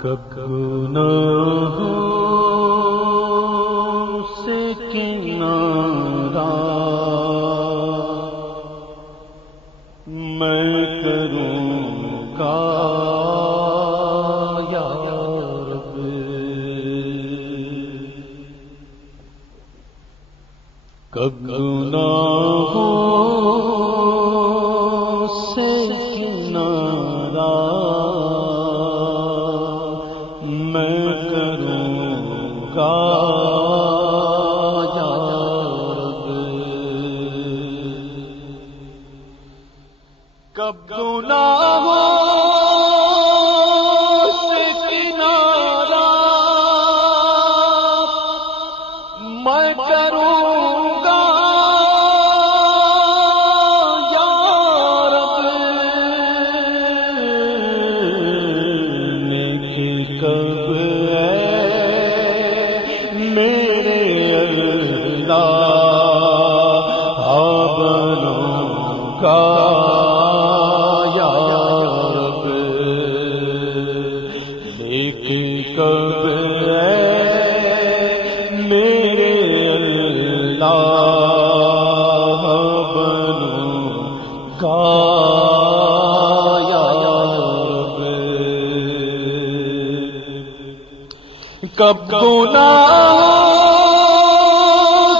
کب گناہوں سے کنارہ میں کروں گا یا رب، کب گناہوں سے کنارہ میں کروں گا یا رب، کب گناہوں سے کنارہ میں کروں گا یا رب، لیکن کب میرے اللہ بنوں گا یا رب، لیکن کب میرے اللہ بنوں گا یا رب، کب گناہ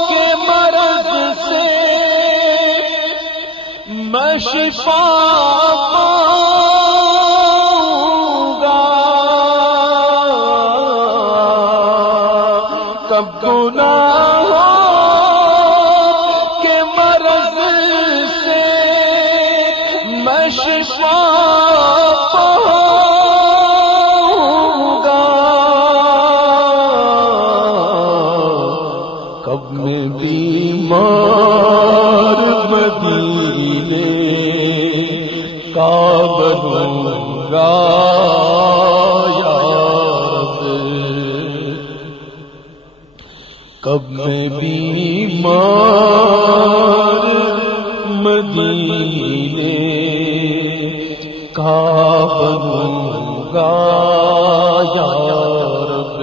کے مرض سے میں شفا پاؤں گا، کب گناہ کے مرض سے میں شفا کب میں بیمار مدینے کا بنوں گا یا رب، کب میں بیمار مدینے کا بنوں گا یا رب،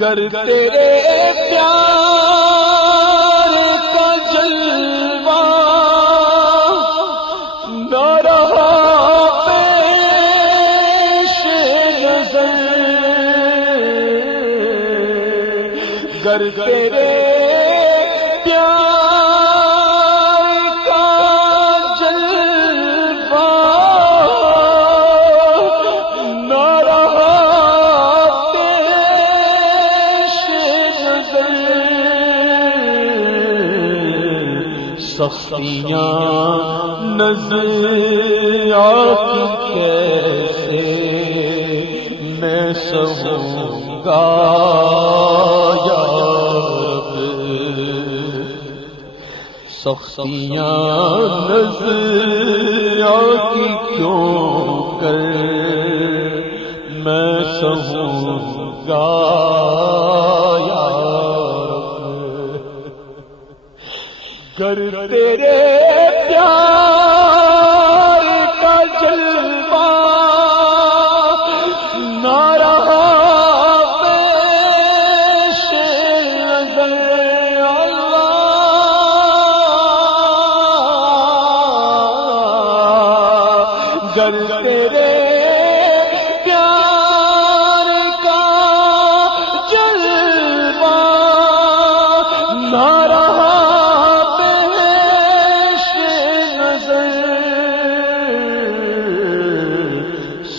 گر تیرے پیار کا جلوہ نہ رہا پیش نظر، گر تیرے پیار کا جلوہ نہ رہا سختیاں نظر آتی کیسے میں سہوں گا یا رب، سختیاں نظر آتی کیوں کر میں سہوں گا یا گر تیرے پیار کا جلوہ نہ رہا پیش نظر، اللہ گر تیرے پیار کا جلوہ نہ رہا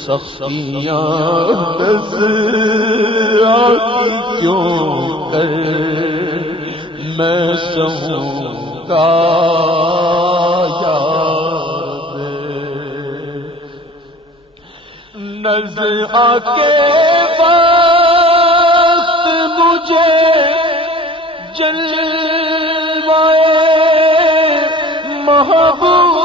سختیاں نظر آتی کیوں کر میں سہوں گا یا رب، نظر آ کے وقت مجھے جلوائے محبوب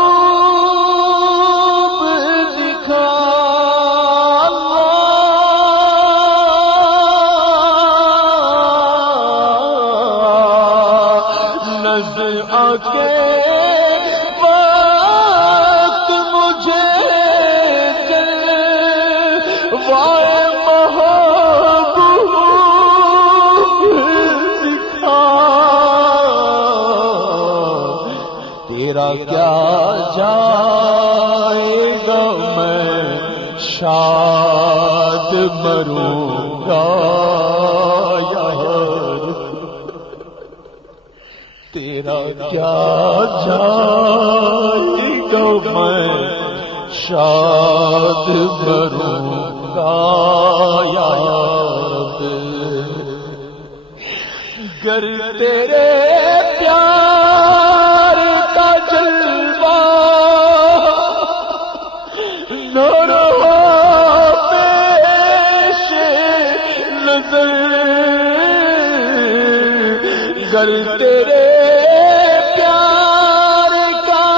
نظر آ کے وقت مجھے کیا جائے گا میں شاد مروں گا یار، تیرا کیا جائے گا میں شاد مروں گا یار، گر تیرے پیار کا جلوہ نہ رہا پیش نظر، گر تیرے پیار کا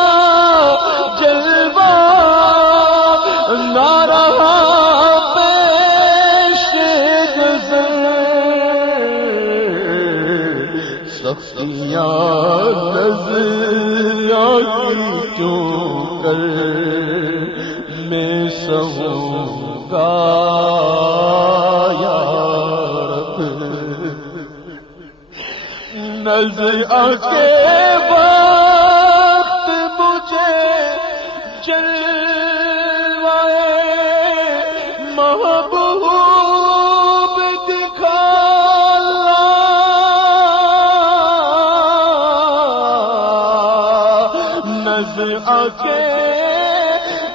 جلوہ نہ رہا پیش نظر، سختیاں نظر آتی کیوں کر میں سہوں گا یا رب، نظر آکے وقت مجھے جلوائے محبوب دکھا، نظر آکے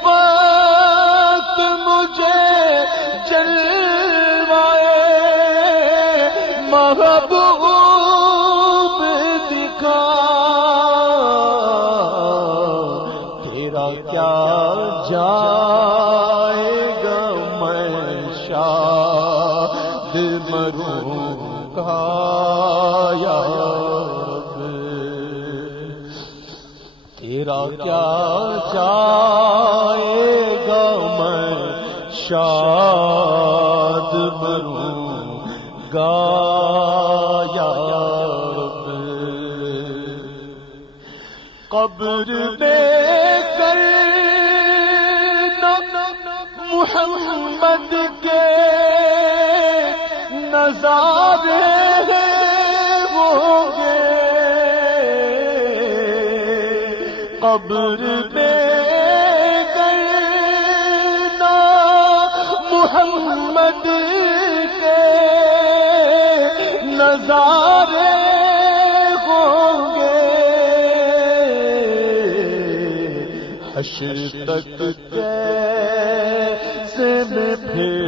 وقت مجھے جلوائے محبوب دکھا، تیرا کیا جائے گا میں شاد مروں گا یا رب، تیرا کیا جائے گا میں شاد مروں گا یا رب، قبر میں کرنا محمد کے نظارے ہوں گے، قبر میں کرنا محمد کے نظارے ہوں گے، حشر تک کیسے میں پھر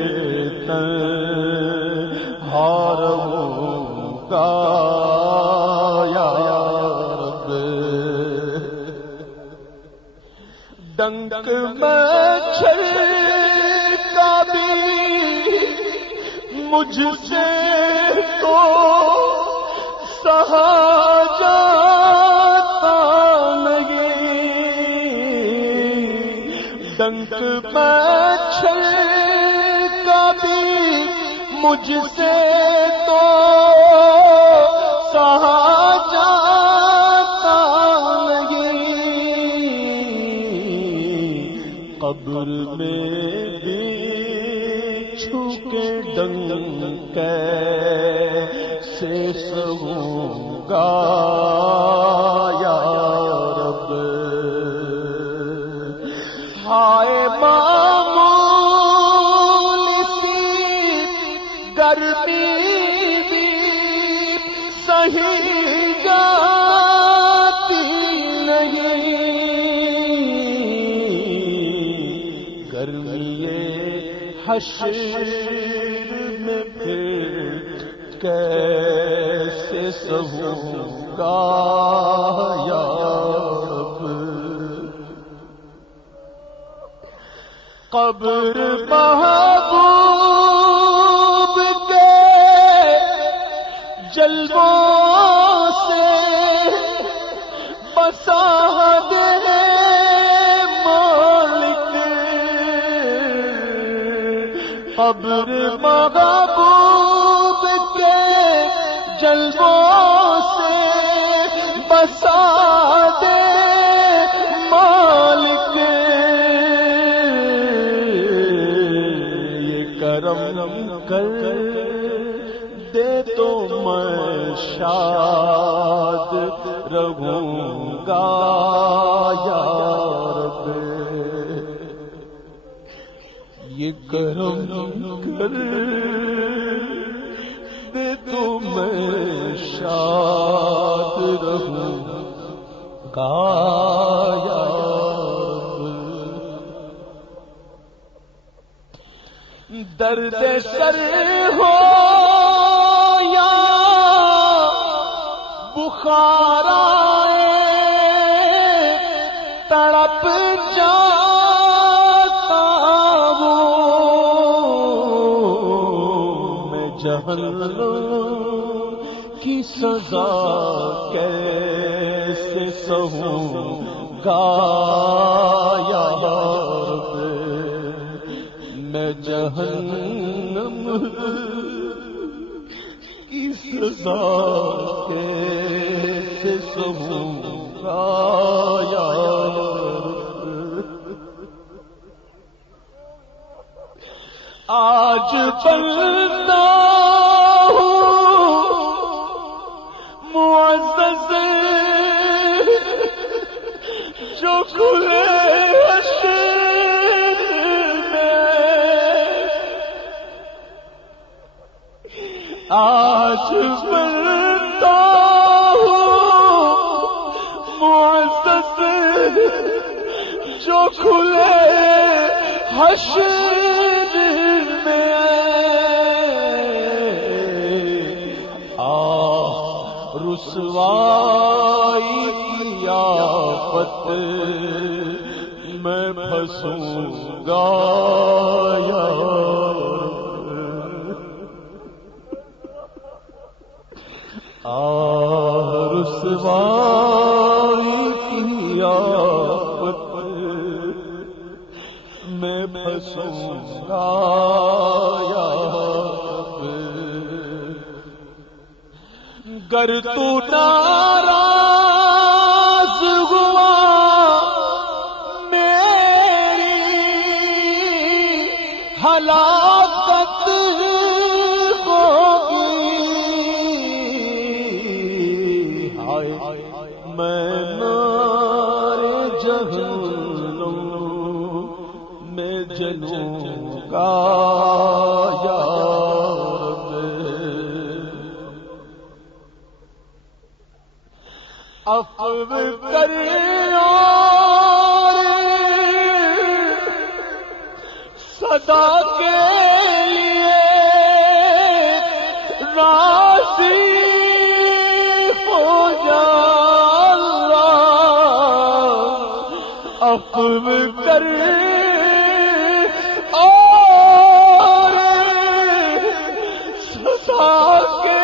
تنہا رہوں گا یا رب، ڈنک مچھر کا بھی مجھ سے تو سہا جاتا نہیں، ڈنک مچھر کا بھی مجھ سے تو سہا جاتا نہیں، قبر میں بھی چھو کے ڈنک کیسے سہوں گا یا رب، ہائے معمول سی گرمی بھی سہی جاتی نہیں، گرمی حشر میں پھر کیسے سہوں گا یا رب، قبر محبوب کے جلووں سے بسا دے مالک، قبر محبوب کے جلووں سے بسا دے مالک، یہ کرم کر دے تو میں شاد رہوں گا یہ کرم کر دے تو میں شاد رہوں گا یا رب۔ درد سر ہو یا بخار آئے تڑپ جاتا ہوں میں جہنم کی سزا کیسے سہوں گا یا رب۔ میں جہنم کی سزا کیسے سہوں گا یا رب۔ آج بنتا ہوں معزز جو کھلے حشر میں، آج بنتا ہوں معزز جو کھلے حشر میں، رسوائی کی آفت میں پھنسوں گا یا رب۔ رسوائی کی آفت میں پھنسوں گا یا رب۔ گر تو ناراض ہوا میری ہلاکت ہوگی، ہائے میں نارے جہنم میں جلوں گا یا عفو کر اور صدا کے لیے راضی ہو جا اللہ۔ عفو کر اور صدا کے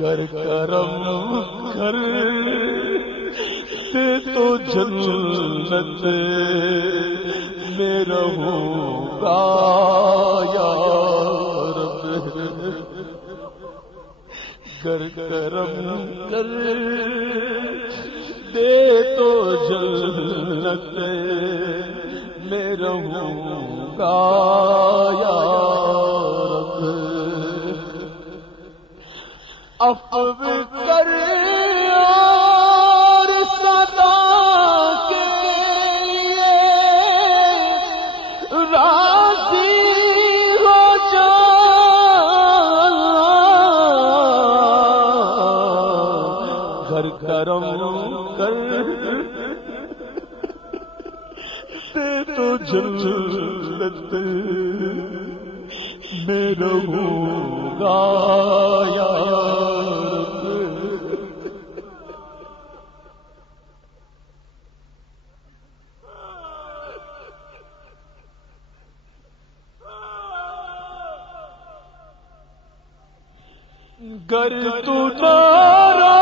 گر کرم کر دے تو جنت میں رہوں گا یا رب۔ گر کرم کر دے تو جنت میں رہوں گا یا رب۔ عفو کر اور صدا کے لیے راضی ہو جا اللہ۔ گر کرم کر دے تو جنت میں رہوں گا یا گر تو ناراض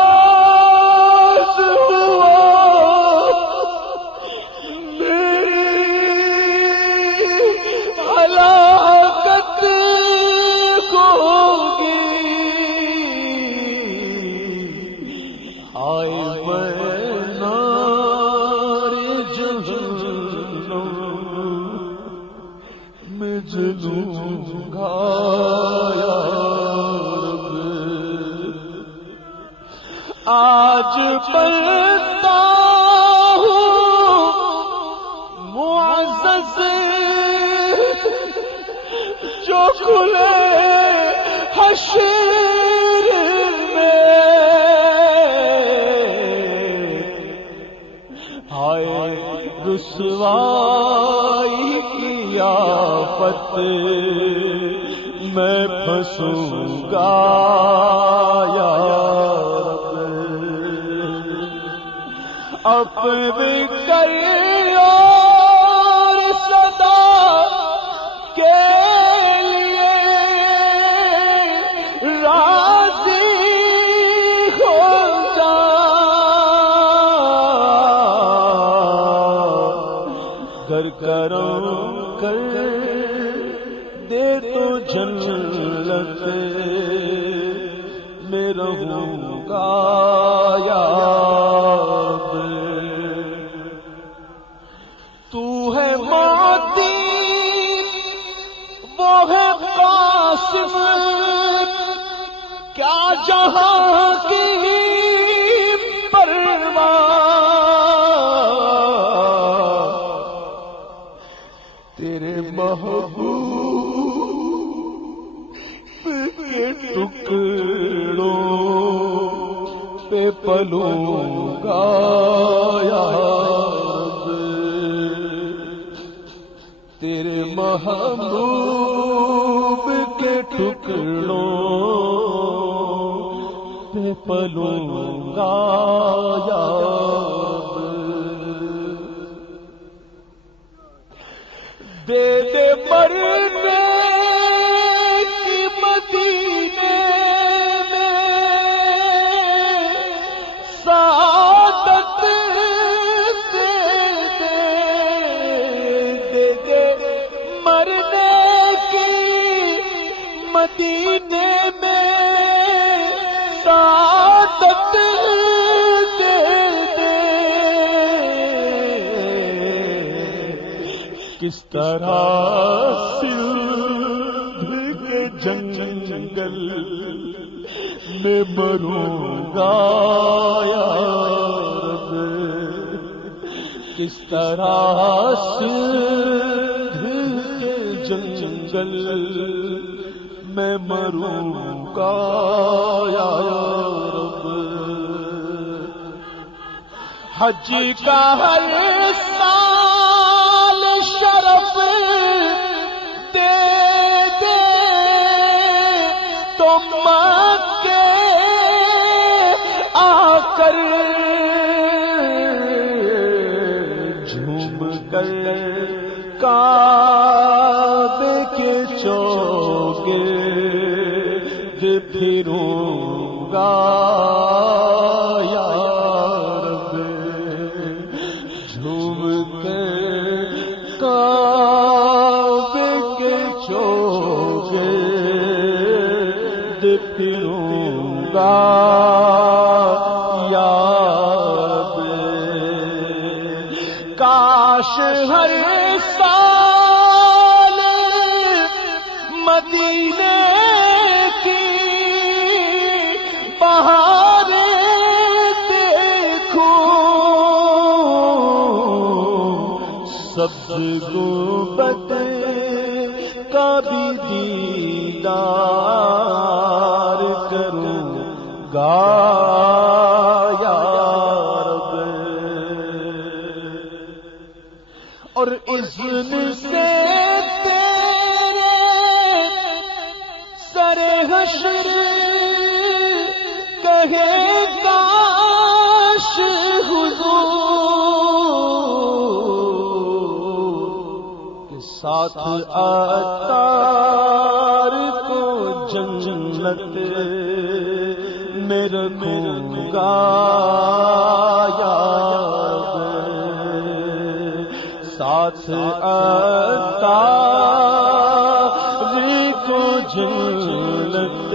ہوا میری ہلاکت ہوگی، آئے میں نار جہنم میں جلوں گا یا رب۔ آج پڑھتا ہوں معزز جو کھلے حشر میں، ہائے رسوائی کی آفت میں پھنسوں گا یا رب، اپنے کر اور صدا کے لیے راضی ہو جا، گر کرم کر دے تو جنت میں رہوں گا یا رب، تو ہے معطی وہ ہے قاسم، کیا جہاں کی پرواہ، تیرے محبوب کے ٹکڑوں پہ پلوں گا یا رب، تیرے محبوب کے ٹکڑوں پہ پلوں گا یا رب، دے دے مرنے کی مدینے میں سعادت، دے دے مرنے کی مدینے میں سعادت، دے دے کس طرح سندھ کے جنگل میں مروں گا یا رب، کس طرح سندھ کے جنگل میں مروں گا یا رب، حج کا ہر سال شرف دے دے تو مکے آ کر جھوم کر کعبے کے چوگرد پھروں گا یا رب، جھوم کر کعبے کے چوگرد پھروں گا یا رب، کاش ہر سال مدینے کی بہاریں دیکھوں، سبز گنبد کا بھی دیدار کروں گا یا رب، اور اذن سے تیرے سر حشر کہے کاش حضور کے ساتھ عطار کو جنت میں رکھوں گا یا رب، ساتھ عطار کو جنت